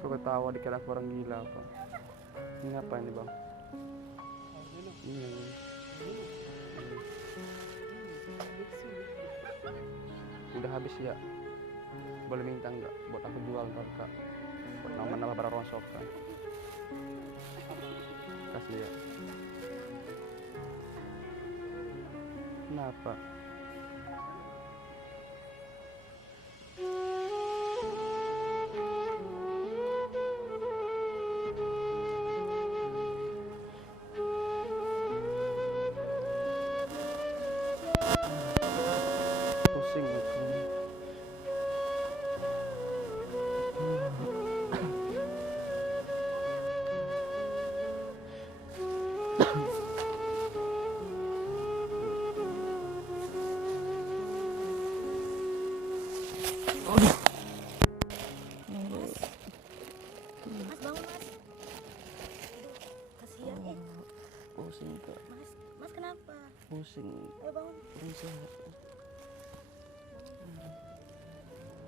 Kok ketawa dikira aku orang gila apa? Ini apa ini bang? Ini. Udah habis ya? Boleh minta nggak? Buat aku jual ntar kak. Buat nambah barang rongsokan. Kasih ya. Kenapa? Pusing aku. Mas bangun mas. Kasihan Pusing kak. Mas kenapa? Pusing. Ayo bangun. Pusing.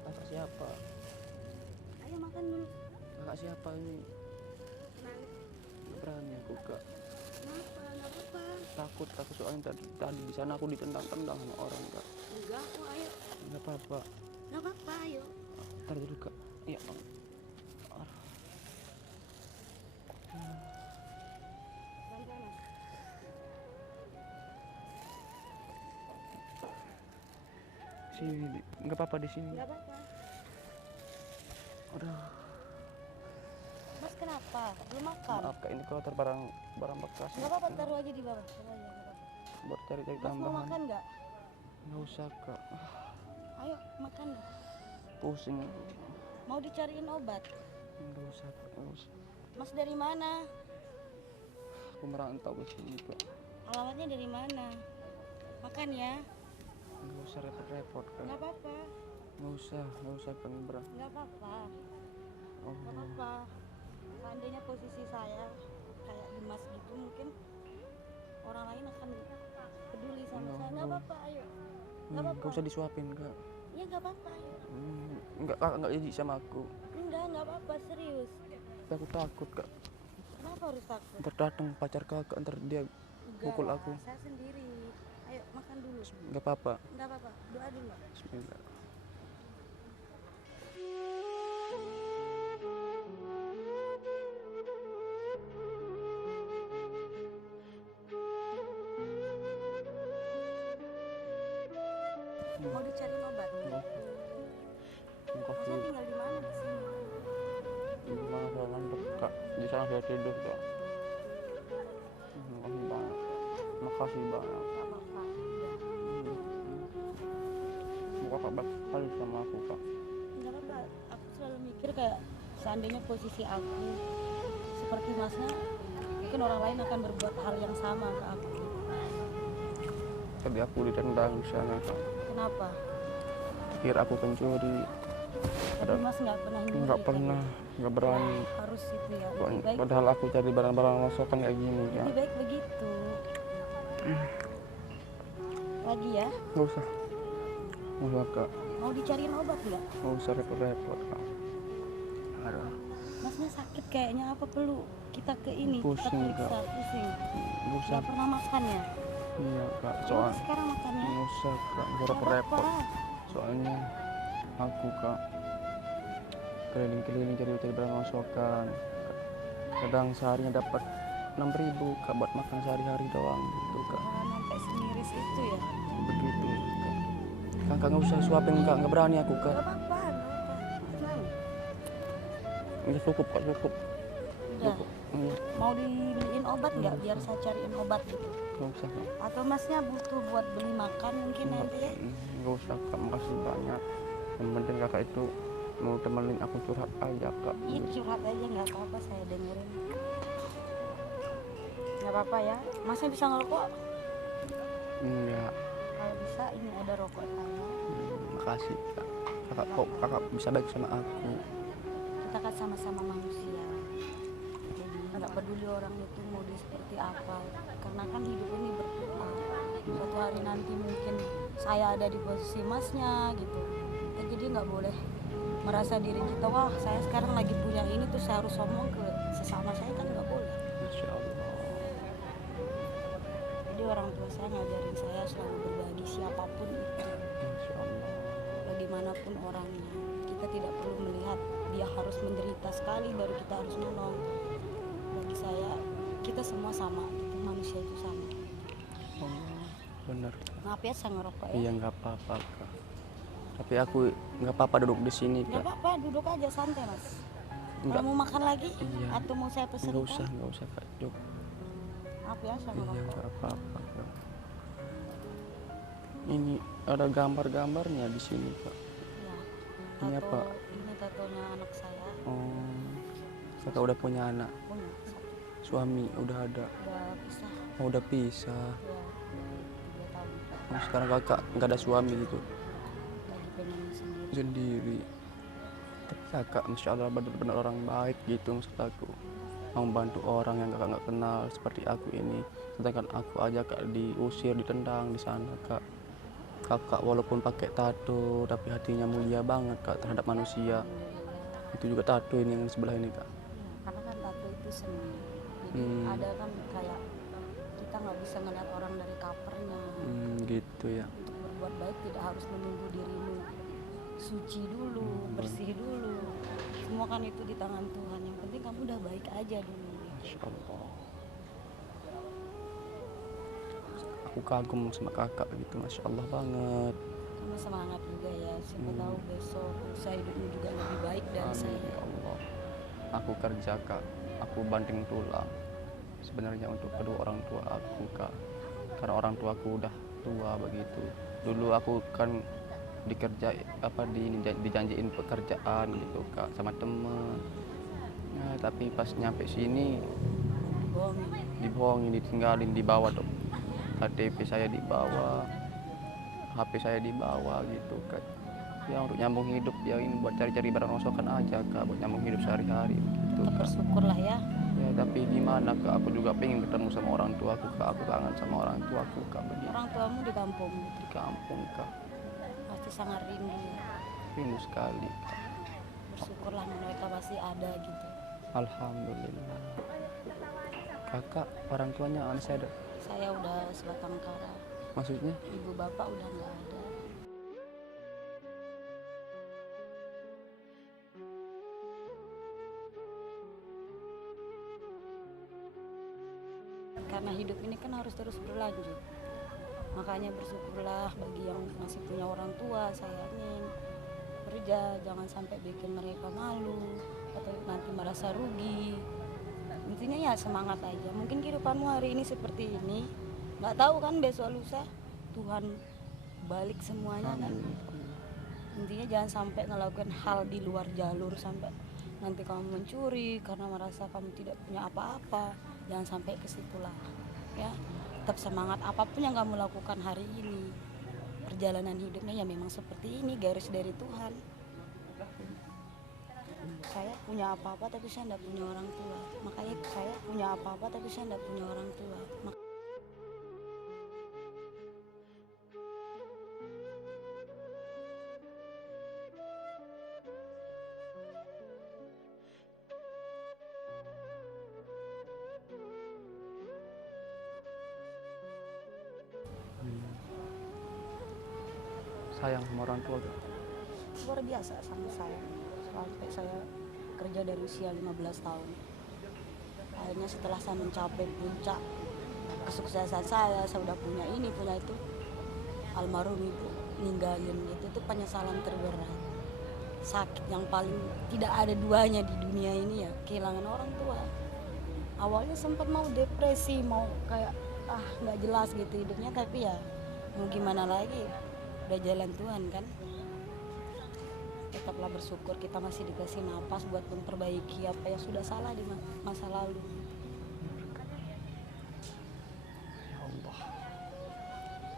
Kakak siapa? Ayo makan dulu. Kakak siapa ini? Kenapa? Nggak berani aku kak. Kenapa? Nggak apa-apa. Takut soalnya tadi di sana aku ditendang-tendang sama orang kak. Enggak kok, ayo. Nggak apa-apa. Nggak apa-apa, ayo. Ntar dulu kak. Iya bang. Pelan-pelan mas. Sini, nggak apa-apa di sini. Nggak apa-apa. Aduh, Mas kenapa? Belum makan? maaf kak ini kotor barang bekas. Nggak apa-apa, taruh aja di bawah. Taruh aja, nggak apa-apa. Buat cari-cari Mas mau tambahan. makan nggak? Nggak usah kak. Ayo makan. Pusing. Mau dicariin obat? Nggak usah kak. Nggak usah. Mas dari mana? Aku merantau ke sini kak. Alamatnya dari mana? Makan ya. Nggak usah repot-repot kak. Nggak apa-apa. Nggak usah kak Ibra. Nggak apa-apa. Oh, Nggak apa-apa. Seandainya posisi saya kayak Dimas gitu, mungkin orang lain akan peduli sama saya. Nggak apa-apa, ayo. Nggak apa-apa. nggak usah disuapin kak. Ya nggak apa-apa, ayo. Nggak kakak nggak jadi sama aku. Nggak apa-apa, serius. Tapi aku takut kak. Kenapa harus takut? Ntar datang pacar kakak, ntar dia Enggak pukul lah, aku. saya sendiri. Ayo makan dulu. Nggak apa-apa. Nggak apa-apa, doa dulu. Bismillah. Mau dicariin obat? Makasih. Masnya tinggal di mana di sini? Ibu mana saya ngantuk kak. Di sana saya tidur kak. Makasih banyak. Makasih banyak. Nggak apa-apa. Udah. Muka kakak baik sekali sama aku kak. Nggak apa-apa. Aku selalu mikir kayak seandainya posisi aku seperti Masnya, mungkin orang lain akan berbuat hal yang sama ke aku. Tadi aku ditendang di sana kak. Kenapa? Pikir aku pencuri. Tapi Mas nggak pernah nyuri. Nggak kan? pernah. Nggak berani. Harus itu ya. Lebih baik, Padahal aku cari barang-barang rongsokan kayak gini ya. lebih baik begitu. Lagi ya. Nggak usah. Nggak usah kak. Mau dicariin obat nggak? Nggak usah repot-repot kak. Aduh. Masnya sakit kayaknya, apa perlu kita ke ini? Kita Pusing, periksa. Kak. Pusing. Nggak usah. Nggak pernah makan ya? Iya kak. Coba Soalnya sekarang makannya. nggak usah kak. Nggak Nggak repot-repot. apa-apa. Soalnya aku kak keliling-keliling cari barang rongsokan. Kadang seharinya dapat 6.000 kak buat makan sehari-hari doang gitu kak. Jangan sampai semiris itu ya. Begitu kak. Kakak nggak usah suapin kak. Nggak berani aku kak. Nggak apa-apa. Nggak apa-apa. Tenang. Nggak cukup kak. Cukup. Udah. Iya. Mau dibeliin obat nggak? Biar saya cariin obat gitu. Nggak usah kak. Atau Masnya butuh buat beli makan mungkin nanti ya? Nggak usah kak. Makasih banyak. Yang penting kakak itu mau temenin aku curhat aja kak. Iya, curhat aja nggak apa-apa, saya dengerin. Nggak apa-apa ya. Masnya bisa ngerokok? Iya. Kalau bisa, ini ada rokok saya. Makasih kak. Kakak bisa baik sama aku. Kita kan sama-sama manusia. Jadi nggak peduli orang itu mau dia seperti apa. Karena kan hidup ini berputar. Suatu hari nanti mungkin saya ada di posisi Masnya gitu. Ya, jadi nggak boleh merasa diri kita, wah saya sekarang lagi punya ini tuh saya harus sombong ke sesama saya, kan nggak boleh. Masya Allah. Jadi orang tua saya ngajarin saya selalu berbagi siapapun itu, Masya Allah. bagaimanapun orangnya. Kita tidak perlu melihat dia harus menderita sekali baru kita harus nolong. Bagi saya kita semua sama, gitu. Manusia itu sama. Oh, benar. Maaf ya saya ngerokok ya. Iya nggak apa-apa Kak. Tapi aku nggak apa-apa duduk di sini Nggak Kak. apa-apa, duduk aja santai mas. Nggak, Kalau mau makan lagi Iya. atau mau saya pesan? nggak usah Kak. Duduk. Maaf ya saya Iya ngerokok. nggak apa-apa Kak. Ini ada gambar-gambarnya di sini Kak. Ya. Ini apa? Ini tatonya anak saya. Oh, Kakak udah punya anak. Punya satu. Suami udah ada. Udah pisah. Oh, udah pisah. Ya, 3 tahun. Oh, sekarang Kakak nggak ada suami gitu. Lagi pengen sendiri. Sendiri. Tapi Kakak Masya Allah benar-benar orang baik gitu maksud aku. Mau membantu orang yang Kakak nggak kenal seperti aku ini. Sedangkan aku aja Kak diusir, ditendang di sana Kak. Kakak walaupun pakai tato tapi hatinya mulia banget Kak terhadap manusia. Itu juga tato ini yang di sebelah ini Kak. Karena kan tato itu seni. Jadi ada kan kayak kita nggak bisa ngeliat orang dari covernya. Gitu ya. Untuk berbuat baik tidak harus menunggu dirimu suci dulu, bersih dulu. Semua kan itu di tangan Tuhan. Yang penting kamu udah baik aja dulu. Masya Allah. Aku kagum sama Kakak gitu, Masya Allah banget. Kamu semangat juga ya. Siapa tahu besok usaha hidupmu juga lebih baik dari Amin saya. ya Allah. Aku kerja Kak, aku banting tulang sebenarnya untuk kedua orang tua aku Kak, karena orang tua aku udah tua begitu. Dulu aku kan dijanjiin pekerjaan gitu Kak sama temen. Nah, tapi pas nyampe sini Bohongin. dibohongin, ditinggalin, dibawa dong. KTP saya dibawa, HP saya dibawa gitu Kak. Ya untuk nyambung hidup ya ini buat cari-cari barang rongsokan aja Kak, buat nyambung hidup sehari-hari gitu Tetap Kak. bersyukurlah ya. Ya tapi gimana Kak, aku juga pengen ketemu sama orang tuaku Kak, aku kangen sama orang tuaku Kak begitu. Orang tuamu di kampung Di kampung Kak, pasti sangat rindu ya. rindu sekali Kak. Bersyukurlah mereka masih ada gitu. Alhamdulillah. Kakak orang tuanya masih ada? Saya udah sebatang kara. Maksudnya? Ibu bapak udah nggak ada. Karena hidup ini kan harus terus berlanjut. Makanya bersyukurlah bagi yang masih punya orang tua, sayangin. Kerja, jangan sampai bikin mereka malu atau nanti merasa rugi. Intinya ya semangat aja. Mungkin kehidupanmu hari ini seperti ini, nggak tahu kan besok lusa Tuhan balik semuanya kan. Intinya jangan sampai ngelakukan hal di luar jalur sampai nanti kamu mencuri karena merasa kamu tidak punya apa-apa. Jangan sampai ke situlah ya. Tetap semangat apapun yang kamu lakukan hari ini. Perjalanan hidupnya ya memang seperti ini, garis dari Tuhan. Saya punya apa-apa tapi saya tidak punya orang tua. Makanya saya punya apa-apa tapi saya tidak punya orang tua. Sayang sama orang tua Kak. Luar biasa sama saya. Sampai saya kerja dari usia 15 tahun. Akhirnya setelah saya mencapai puncak kesuksesan saya udah punya ini, punya itu, almarhum ibu ninggalin gitu. Itu penyesalan terberat. Sakit yang paling tidak ada duanya di dunia ini ya, kehilangan orang tua. Awalnya sempat mau depresi, mau kayak nggak jelas gitu hidupnya, tapi ya mau gimana lagi, udah jalan Tuhan kan. Tetaplah bersyukur kita masih dikasih napas buat memperbaiki apa yang sudah salah di masa lalu. Ya Allah,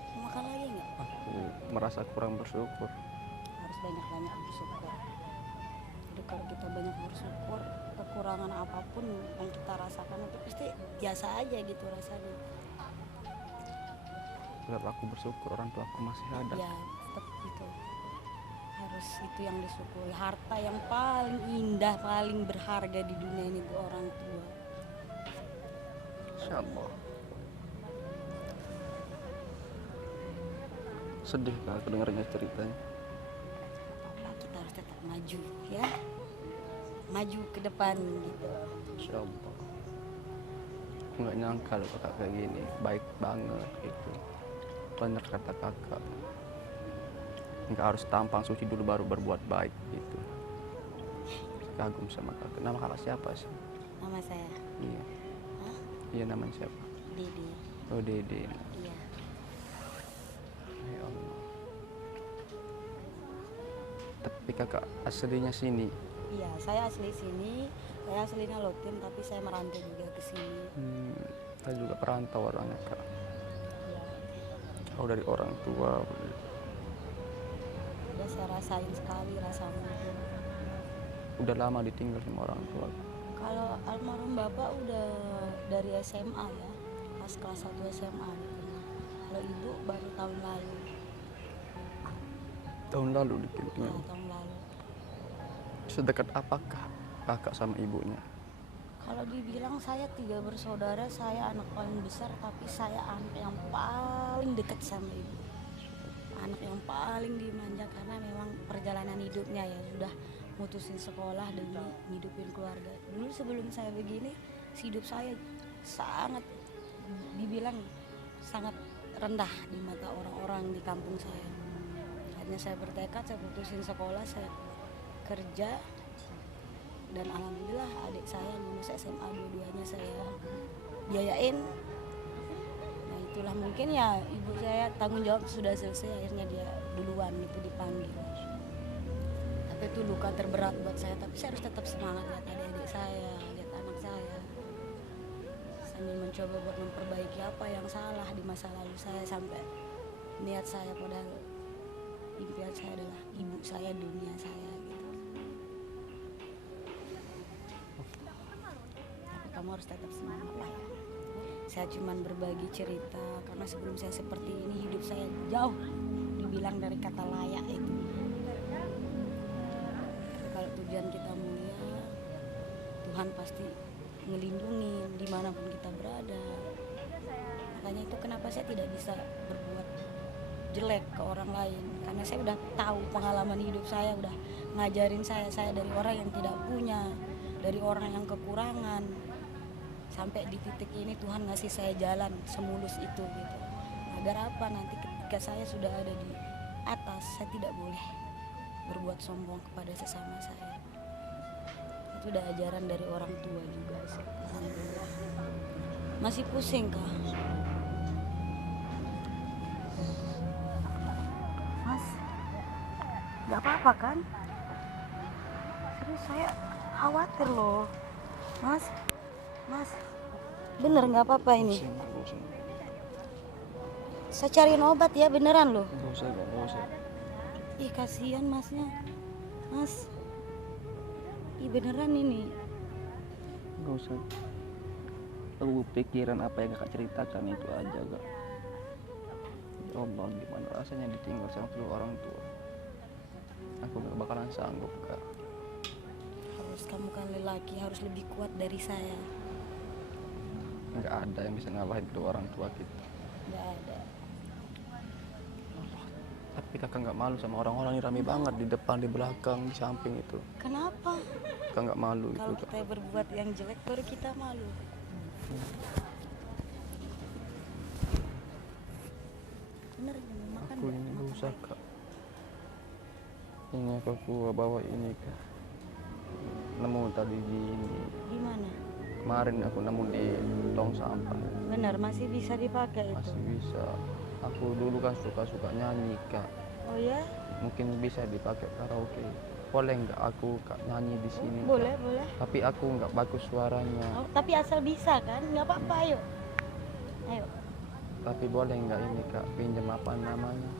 Mau makan lagi nggak? aku merasa kurang bersyukur. Harus banyak-banyak bersyukur. Jadi kalau kita banyak bersyukur, kekurangan apapun yang kita rasakan itu pasti biasa aja gitu rasanya. Kalau aku bersyukur orang tua aku masih ada. Ya tetap gitu. Harus harus itu yang disyukuri. Harta yang paling indah, paling berharga di dunia ini itu orang tua. Insya Allah. Sedih kak aku dengarnya ceritanya. Apa, kita harus tetap maju ya, maju ke depan gitu. Insya Allah. Aku nggak nyangka loh kakak kayak gini, baik banget gitu. Bener kata kakak, nggak harus tampang suci dulu baru berbuat baik gitu. Kagum sama kakak. Nama kakak siapa sih? Nama saya Iya. Hah? Iya namanya siapa? Dede. Oh Dede. Iya. Ya Allah. Tapi kakak aslinya sini. Iya, saya asli sini. Saya aslinya Lotin, tapi saya merantau juga ke sini. Saya juga perantau orangnya kak. Iya. Jauh dari orang tua. Udah saya rasain sekali rasanya itu. Udah lama ditinggal sama orang tua. Kalau almarhum bapak udah dari SMA ya, pas kelas 1 SMA gitu. Kalau ibu baru tahun lalu. Tahun lalu Ya, ditinggal. tahun lalu. Sedekat apakah kakak sama ibunya? Kalau dibilang saya 3 bersaudara, saya anak paling besar, tapi saya anak yang paling dekat sama ibu. Anak yang paling dimanja karena memang perjalanan hidupnya ya sudah mutusin sekolah demi hidupin keluarga. Dulu sebelum saya begini, hidup saya sangat dibilang sangat rendah di mata orang-orang di kampung saya. Akhirnya saya bertekad, saya putusin sekolah, saya kerja, dan alhamdulillah adik saya lulus SMA, dua-duanya saya biayain. Nah itulah mungkin ya ibu saya tanggung jawab sudah selesai, akhirnya dia duluan itu dipanggil. Tapi itu luka terberat buat saya, tapi saya harus tetap semangat lihat adik-adik saya, lihat anak saya, sambil mencoba buat memperbaiki apa yang salah di masa lalu saya, sampai niat saya padahal impian saya adalah ibu saya, dunia saya gitu. Tapi kamu harus tetap semangat lah ya. Saya cuman berbagi cerita karena sebelum saya seperti ini hidup saya jauh dibilang dari kata layak itu. Tapi kalau tujuan kita mulia, Tuhan pasti ngelindungi dimanapun kita berada. Makanya itu kenapa saya tidak bisa berbuat jelek ke orang lain, karena saya udah tahu pengalaman hidup saya udah ngajarin saya dari orang yang tidak punya, dari orang yang kekurangan, sampai di titik ini Tuhan ngasih saya jalan semulus itu gitu. Agar apa, nanti ketika saya sudah ada di atas, saya tidak boleh berbuat sombong kepada sesama saya. Itu udah ajaran dari orang tua juga sih. Alhamdulillah. Masih pusing kah? Mas, nggak apa-apa kan? Serius saya khawatir loh. Mas, bener nggak apa-apa ini? Saya cariin obat ya, beneran loh. Gak usah. Ih kasihan masnya, mas. Ih beneran ini. Gak usah. Aku pikiran apa yang kakak ceritakan itu aja kak. Ya Allah, gimana rasanya ditinggal sama kedua orang tua. Aku gak bakalan sanggup kak. Harus kamu kan lelaki, harus lebih kuat dari saya. Gak ada yang bisa ngalahin kedua orang tua kita. Nggak ada. Tapi kakak gak malu sama orang-orang ini, rame banget di depan, di belakang, di samping itu. Kenapa? Kakak gak malu Kalau itu kak. kita berbuat yang jelek baru kita malu. Bener jangan makan. Aku nggak? ini Makan rusak lagi. kak. Ini aku bawa ini kak. Nemu tadi di ini. Gimana? Kemarin aku nemu di tong sampah. Bener masih bisa dipakai itu. Masih bisa. Aku dulu kan suka nyanyi kak. Oh ya? Mungkin bisa dipakai karaoke. Boleh nggak aku kak nyanyi di sini? Kak? Boleh, boleh. Tapi aku nggak bagus suaranya. Oh, tapi asal bisa kan? Nggak apa-apa, ayo. Ayo. Tapi boleh nggak ini kak pinjam apa namanya?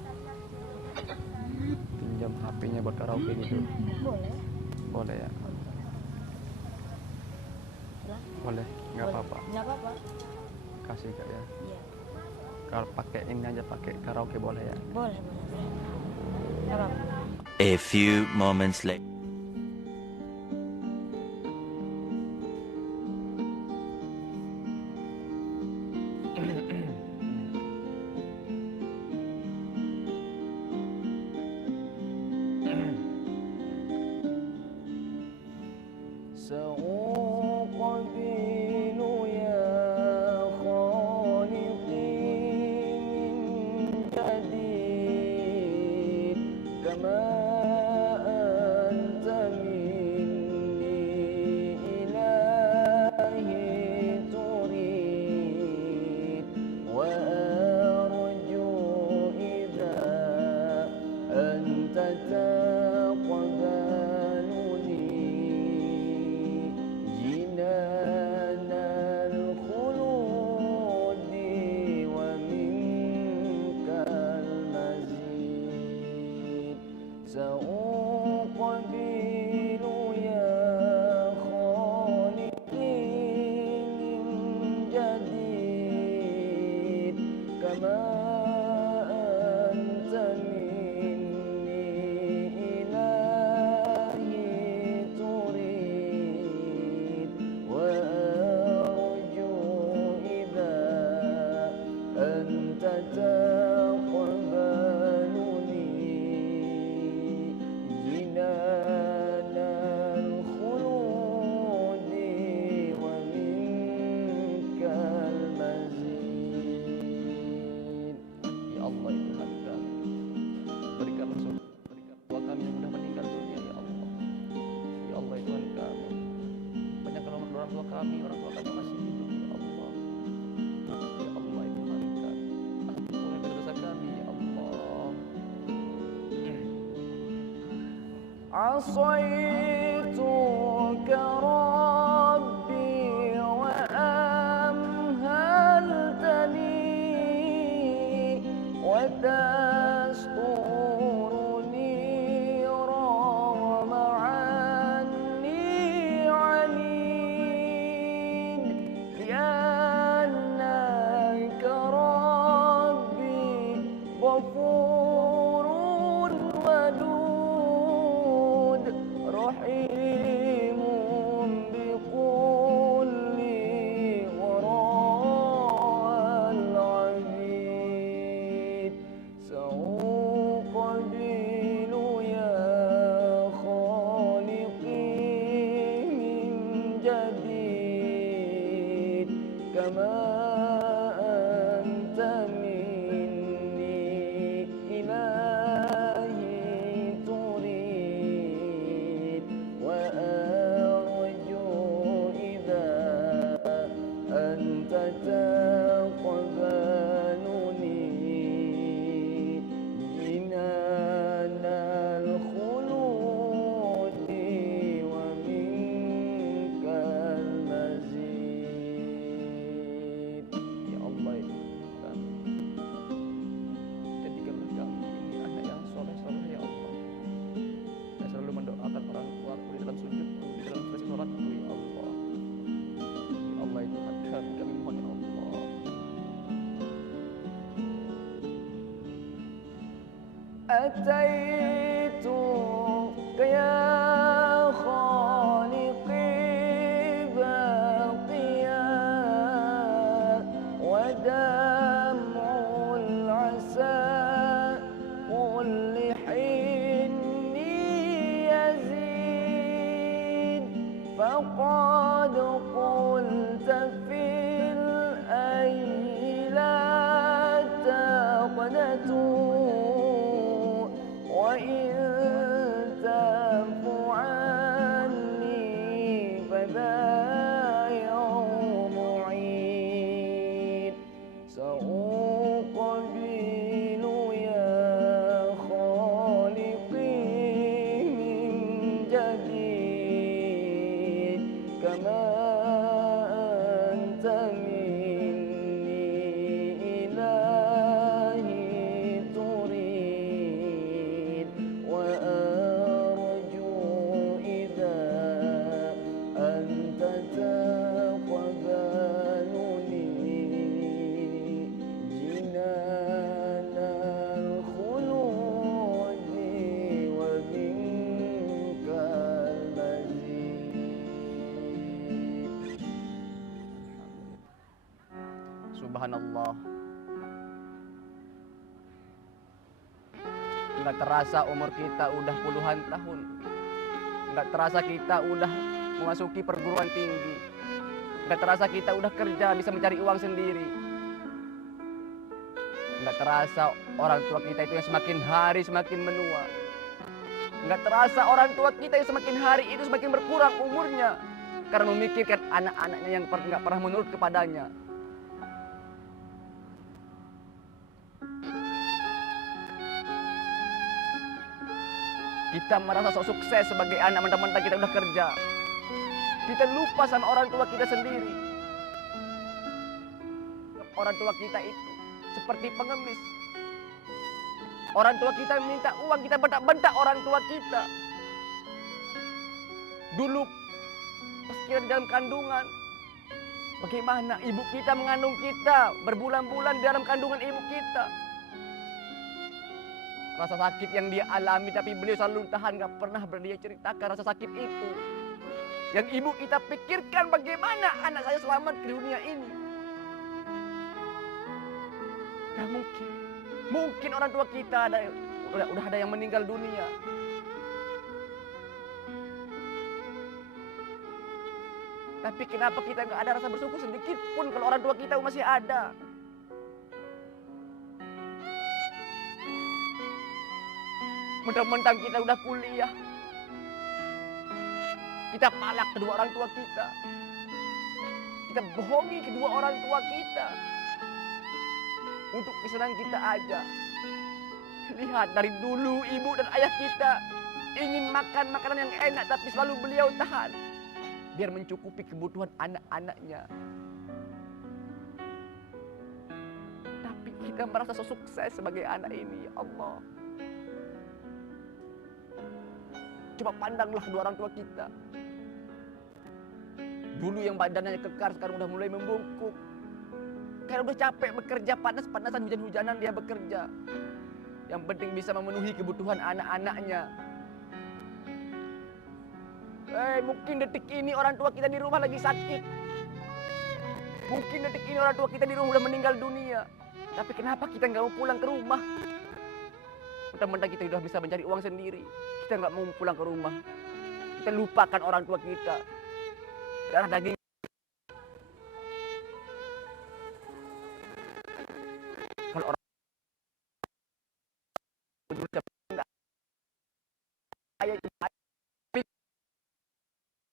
Pinjam HP-nya buat karaoke gitu. Boleh. Boleh ya? Lah, Boleh. Nggak boleh. apa-apa. Nggak apa-apa. Kasih kak ya. Iya. Kalau pakai ini aja pakai karaoke boleh ya? Boleh, boleh. Nggak apa-apa. A few moments later. سأقبل يا خالقي من جديد كما أنت مني إلهي تريد وأرجو إذا أنت تقبلني جنان الخلود ومنك المزيد سأقبل يا خالقي من جديد كما أنت مني إلهي تريد وأرجو إذا أنت تقبلني جنان الخلود ومنك المزيد. Ya Allah, itu hati kami. Berikanlah surga, berikan tua kami yang sudah meninggal dunia, ya Allah. Ya Allah, itu hati kami. Banyakkan orang tua kami masih hidup, ya Allah. Ya Allah, itu hati kami. Ampuni dosa kami, ya Allah. عصيتك ربي وأمهلتني وتسترني رغم عني عنيد لأنك ربي غفور ودود رحيم بكل وراء العبيد سأقبل يا خالقي من جديد كما أنت مني إلهي تريد وأرجو إذا أنت تقبلني جنان الخلود ومنك المزيد. Ya Allah, itu kami. Jadikanlah kami ini anak yang soleh-soleh, ya Allah, yang selalu mendoakan orang tuaku di dalam sujudku, di dalam sesi sholatku, ya Allah. Ya Allah, itu hati kami mohon, ya Allah. أتيتك يا خالقي باقيا ودمع العسى كل حين يزيد فقد قلت في الأي لا تقنطوا وإن تعف عني فذا يوم عيد سأقبل يا خالقي من جديد كما أنت مني إلهي تريد وأرجو إذا أنت تقبلني جنان الخلود ومنك subhanallah. Nggak terasa umur kita udah puluhan tahun. Nggak terasa kita udah memasuki perguruan tinggi. Nggak terasa kita udah kerja, bisa mencari uang sendiri. Nggak terasa orang tua kita itu yang semakin hari semakin menua. Nggak terasa orang tua kita yang semakin hari itu semakin berkurang umurnya. Karena memikirkan anak-anaknya yang nggak pernah menurut kepadanya. Kita merasa sok sukses sebagai anak, mentang-mentang kita udah kerja. Kita lupa sama orang tua kita sendiri. Orang tua kita itu seperti pengemis. Orang tua kita minta uang, kita bentak-bentak orang tua kita. Dulu pas kita di dalam kandungan, bagaimana ibu kita mengandung kita berbulan-bulan di dalam kandungan ibu kita. Rasa sakit yang dia alami, tapi beliau selalu tahan, gak pernah dia ceritakan rasa sakit itu. Yang ibu kita pikirkan bagaimana anak saya selamat di dunia ini. Gak mungkin. Mungkin orang tua kita udah ada yang meninggal dunia. Tapi kenapa kita gak ada rasa bersyukur sedikit pun kalau orang tua kita masih ada? Mentang-mentang kita udah kuliah, kita palak kedua orang tua kita. Kita bohongi kedua orang tua kita untuk kesenangan kita aja. Lihat dari dulu ibu dan ayah kita ingin makan makanan yang enak, tapi selalu beliau tahan biar mencukupi kebutuhan anak-anaknya. Tapi kita merasa so sukses sebagai anak ini, ya Allah. Coba pandanglah kedua orang tua kita. Dulu yang badannya kekar, sekarang udah mulai membungkuk. Karena udah capek bekerja, panas-panasan, hujan-hujanan dia bekerja. Yang penting bisa memenuhi kebutuhan anak-anaknya. Mungkin detik ini orang tua kita di rumah lagi sakit. Mungkin detik ini orang tua kita di rumah udah meninggal dunia. Tapi kenapa kita nggak mau pulang ke rumah? Mentang-mentang kita sudah bisa mencari uang sendiri, kita nggak mau pulang ke rumah. Kita lupakan orang tua kita. Darah daging. Kalau orang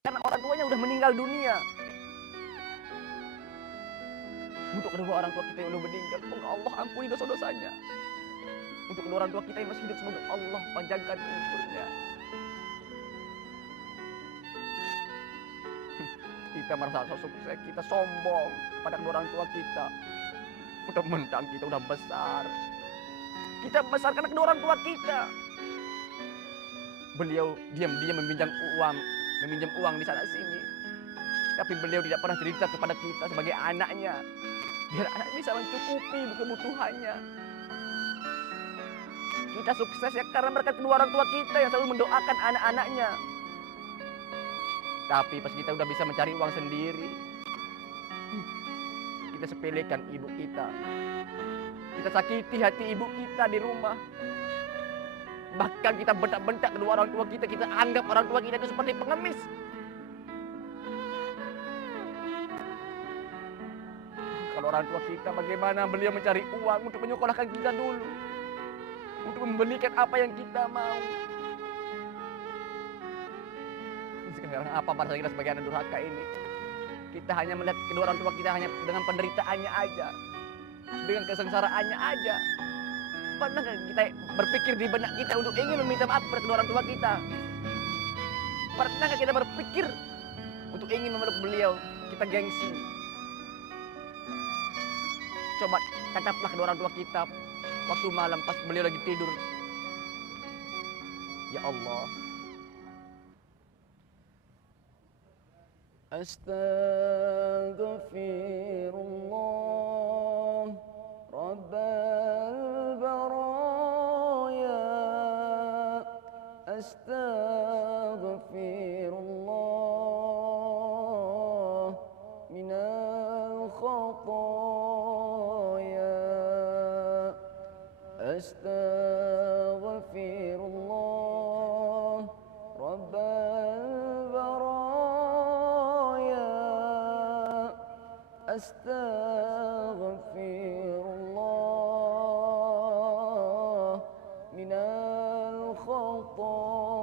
karena orang tuanya udah meninggal dunia. Untuk kedua orang tua kita yang udah meninggal, Allah ampuni dosa-dosanya. Untuk kedua orang tua kita yang masih hidup, semoga Allah panjangkan umurnya. Kita merasa sukses, kita sombong pada kedua orang tua kita. Mentang-mentang kita udah besar. Kita besar karena kedua orang tua kita. Beliau diam-diam meminjam uang di sana sini. Tapi beliau tidak pernah cerita kepada kita sebagai anaknya. Biar anak bisa mencukupi kebutuhannya. Kita sukses ya karena berkat kedua orang tua kita yang selalu mendoakan anak-anaknya. Tapi pas kita udah bisa mencari uang sendiri, kita sepelekan ibu kita. Kita sakiti hati ibu kita di rumah. Bahkan kita bentak-bentak kedua orang tua kita. Kita anggap orang tua kita itu seperti pengemis. Kalau orang tua kita bagaimana beliau mencari uang untuk menyekolahkan kita dulu. Untuk membelikan apa yang kita mau. Sekarang apa balasan kita sebagai anak durhaka ini? Kita hanya melihat kedua orang tua kita hanya dengan penderitaannya aja. Dengan kesengsaraannya aja. Pernah kita berpikir di benak kita untuk ingin meminta maaf kepada kedua orang tua kita? Pernahkah kita berpikir untuk ingin memeluk beliau? Kita gengsi. Coba tataplah kedua orang tua kita waktu malam pas beliau lagi tidur. Ya Allah. Astaghfirullah Rabbal baraya. Astaghfirullah minal khata. Astaghfirullah Rabbal baraya. Astaghfirullah minal khataya.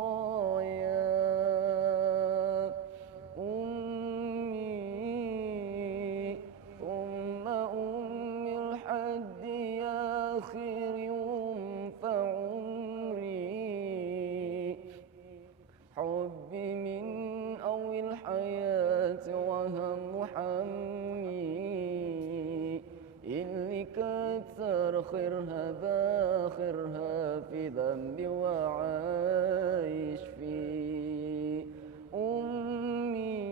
Ummi thumma ummil haddi akhir fa umri. Hubbi min awil hayati wa hammu hammi. Inni kathar khirha bakhirha fi dhanbi wa aish fi. Ummi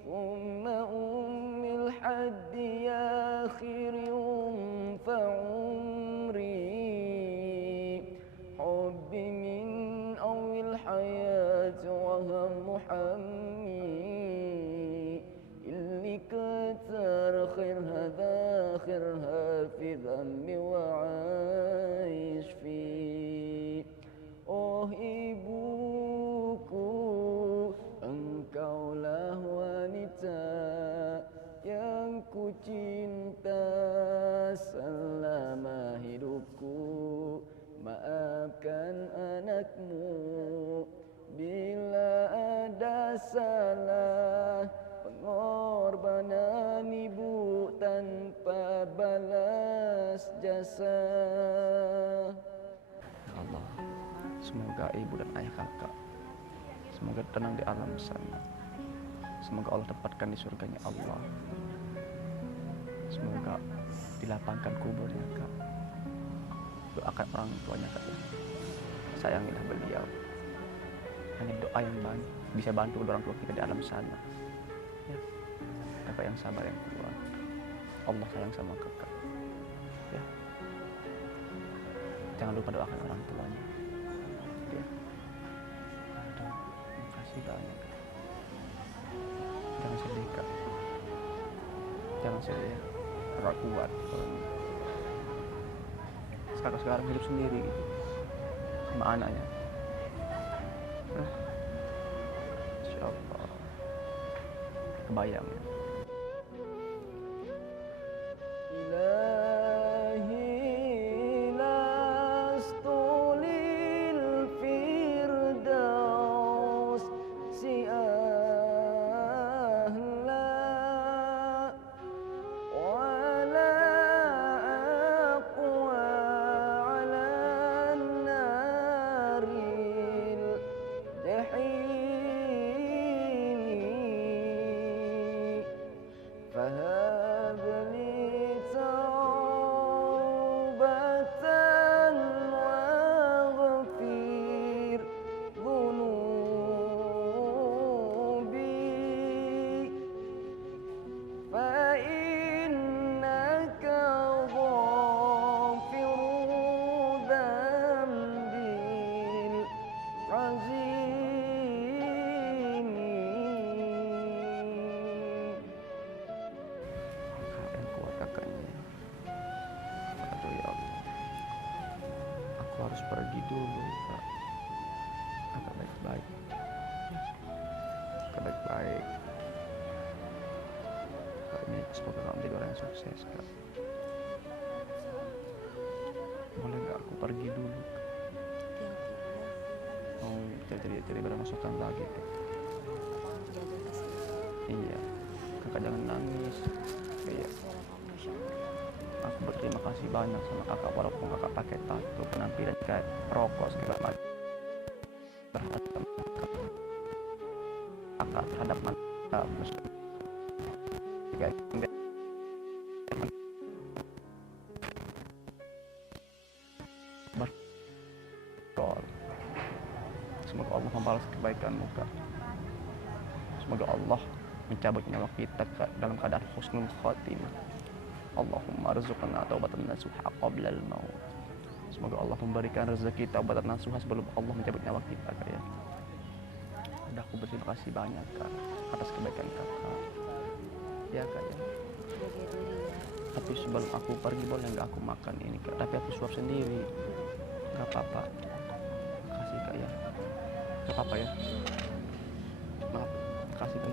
thumma ummil haddi akhir fa umri. Hubbi min awil hayati wa hammu hammi. Inni kathar khirha bakhirha fi dhanbi wa aish fi. Oh ibuku, engkaulah wanita yang ku cinta selama hidupku. Maafkan anakmu bila ada salah. Pengorbanan ibu tanpa balas jasa. Ya Allah, semoga ibu dan ayah kakak semoga tenang di alam sana. Semoga Allah tempatkan di surganya Allah. Semoga dilapangkan kuburnya kak. Doakan orang tuanya kak. Sayangilah beliau. Hanya doa yang banyak bisa bantu orang tua kita di alam sana. Ya, kakak yang sabar yang kuat. Allah sayang sama kakak. Ya, jangan lupa doakan orang tuanya. Ya, terima kasih banyak. Jangan sedih kak. Jangan sedih ya. Kakak kuat. Kakak sekarang hidup sendiri gitu sama anaknya. Insya Allah kebayang ya. Ilahi lastu lil firdaus si ahla wala aqwa ala naril jahim. Fahab li taubatan waghfir dhunubi. Fa innaka ghafiru dhanbil azimi. Kakak yang kuat kakaknya. Aduh ya Allah, aku harus pergi dulu kak. Kakak baik-baik. Kakak baik-baik. Kak ini semoga kamu menjadi orang yang sukses kak. Boleh nggak aku pergi dulu kak? Mau jadi bermasukan lagi kak. Jaga kesehatan. Iya, kakak jangan nangis. Iya, aku berterima kasih banyak sama kakak walaupun kakak pakai tato, penampilan kayak rokok segala macam. Berharap kakak terhadap mata muslim. Kayak berkol. Semoga Allah membalas kebaikanmu kak. Semoga Allah mencabut nyawa kita dalam keadaan husnul khotimah. Allahumma arzuqna taubatan nasuha qabla al-maut. Semoga Allah memberikan rezeki taubatan nasuha sebelum Allah mencabut nyawa kita kak ya. Dan aku berterima kasih banyak kak atas kebaikan kakak. Ya kak ya. Jaga diri ya. Tapi sebelum aku pergi boleh nggak aku makan ini kak, tapi aku suap sendiri. Nggak apa-apa, kasih kak ya, nggak apa-apa ya, maaf, kasih kak.